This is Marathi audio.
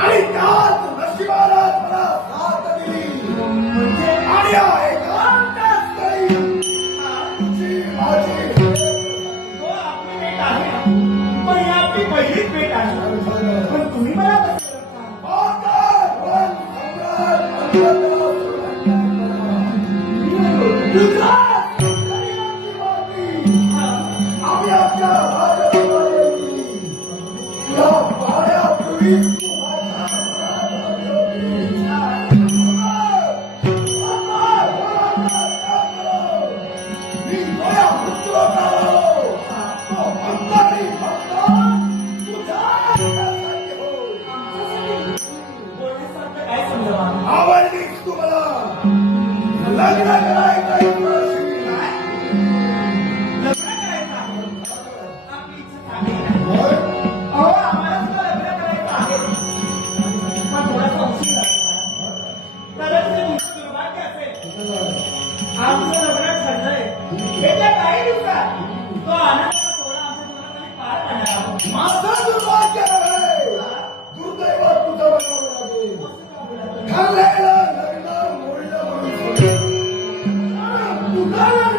आणि त्यात नशिबानं मला साथ दिली आणि या एकांत स्थळी तुझी माझी हो, आपली भेट आहे पण ही आपली पहिलीच भेट आहे. पण तुम्ही मला कसं ओळखता? गुजरात गरिबांची माती आम्ही आपल्या राजकारणाची या पाण्यापूर्वी बोलण्यासारखं काय समजावं? आवडलीच तुम्हाला लग्न करायचं काय? लग्न करायचं आहे. आपली इच्छा चांगली आहे. अहो, आम्हाला सुद्धा लग्न करायचं आहे. पण थोडासा उशीर लागला. कदाचित हे तुमचं दुर्भाग्य असेल. आमचं लग्न ठरलंय. येत्या काही दिवसात तो आनंदाचा सोहळा आमच्या जीवनामध्ये पार पडणार आहोत. माझं दुर्भाग्य आहे दुर्दैव तुझं बनावं लागेल ठरलेलं लग्न मोडलं म्हणून तुझं